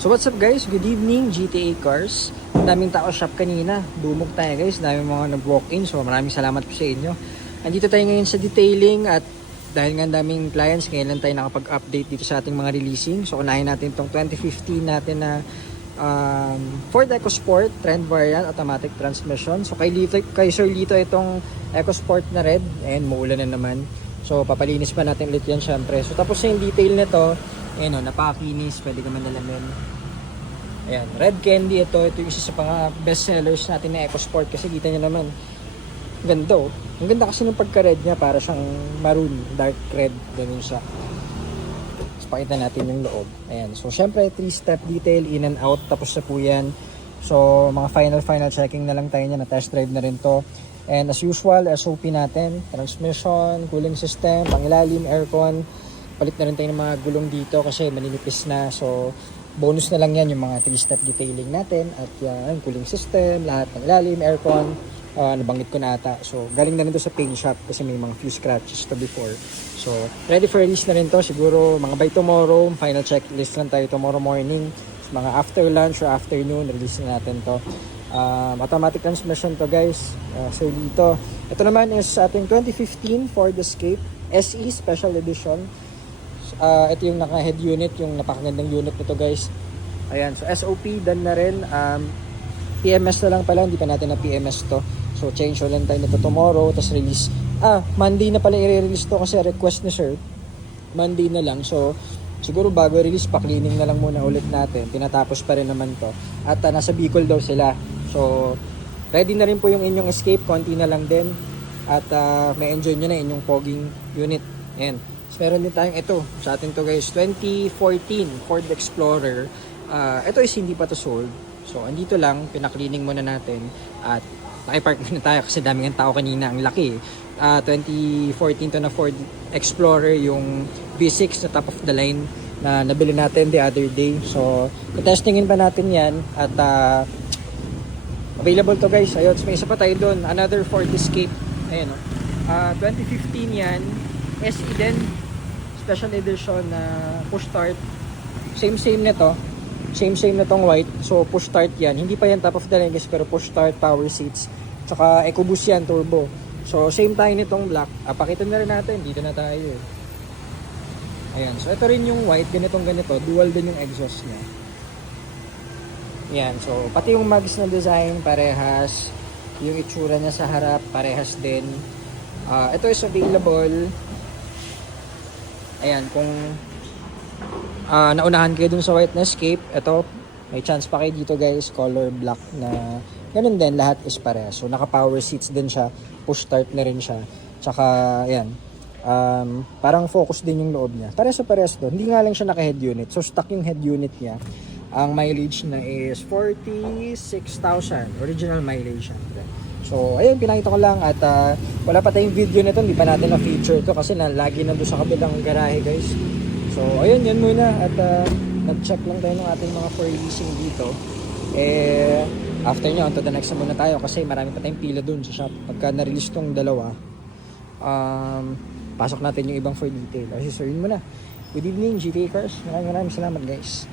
So what's up guys? Good evening GTA Cars. Ang daming tao shop kanina. Dumog tayo guys. Daming mga nag-walk-in. So maraming salamat po sa inyo. Andito tayo ngayon sa detailing at dahil nga daming clients, ngayon lang tayo nakapag-update dito sa ating mga releasing. So unahin natin itong 2015 natin na Ford EcoSport Trend Variant Automatic Transmission. So kay Sir Lito itong EcoSport na red. Ayan, maulan na naman. So papalinis pa natin ulit yan syempre. So tapos yung detail nito, ayan o, napakinis, pwede ka manalamin. Ayan, red candy ito yung isa sa mga best sellers natin na EcoSport kasi kita nyo naman, ganda o. Ang ganda kasi ng pagka-red niya, para siyang maroon, dark red, ganun siya. So pakita natin yung loob. Ayan, so syempre 3-step detail, in and out, tapos na po yan. So mga final checking na lang tayo niya, na test drive na rin to. And as usual, SOP natin, transmission, cooling system, pangilalim, aircon. Palit na rin tayo ng mga gulong dito kasi maninipis na. So bonus na lang yan yung mga 3-step detailing natin. At yan, cooling system, lahat ng ilalim, aircon. Nabanggit ko na ata. So galing na rin to sa paint shop kasi may mga few scratches to before. So ready for release na rin to. Siguro mga by tomorrow, final checklist lang tayo tomorrow morning. So, mga after lunch or afternoon, release na natin to. Automatic transmission to guys. So dito, ito naman is ating 2015 Ford Escape SE Special Edition. Ito yung naka-head unit, yung napakagandang unit nito guys. Ayan, so SOP done na rin. PMS na lang pala, hindi pa natin na PMS to. So change lang tayo nito tomorrow, tapos release. Monday na pala i-release to kasi request ni sir. Monday na lang. So siguro bago release, pa-cleaning na lang muna ulit natin. Tinatapos pa rin naman to. At nasa Bicol daw sila. So ready na rin po yung inyong Escape, konti na lang din. At may enjoy nyo na inyong fogging unit. Ayan. So, meron din tayong ito sa atin to guys, 2014 Ford Explorer. Ito is hindi pa to sold. So andito lang, pinaklining muna natin at nakipark muna tayo kasi daming tao kanina, ang laki. 2014 to na Ford Explorer, yung V6 na top of the line na nabili natin the other day. So testingin pa natin yan at available to guys. Ayun, so may isa pa tayo doon, another Ford Escape. Ayan o, 2015 yan, SE din, special edition na push start. Same na to, same na tong white. So push start yan, hindi pa yan top of the line guys, pero push start, power seats, tsaka EcoBoost yan, turbo. So same tayo nitong black. Pakita na rin natin, dito na tayo. Ayan, so ito rin yung white, ganito, dual din yung exhaust niya. Ayan, so pati yung mags na design parehas, yung itsura niya sa harap parehas din. Ito is available. Ayan, kung naunahan kayo dun sa white na Escape, ito may chance pa kayo dito guys, color black na ganun din, lahat is parehas. So naka power seats din siya, push start na rin siya, tsaka ayan, parang focus din yung loob niya, parehas doon. Hindi nga lang siya naka head unit, so stock yung head unit niya. Ang mileage na is 46,000 original mileage siya. So ayun, pinakita ko lang at wala pa tayong video nito, hindi pa natin na-feature to kasi lagi na doon sa kabilang garahe guys. So ayun, yan muna at nag-check lang tayo ng ating mga for releasing dito. After nyo, onto the next na muna tayo kasi marami pa tayong pila doon sa shop. Pagka na-release tong dalawa, pasok natin yung ibang for detail. Kasi sir, yun muna. Good evening GTA Cars, maraming salamat guys.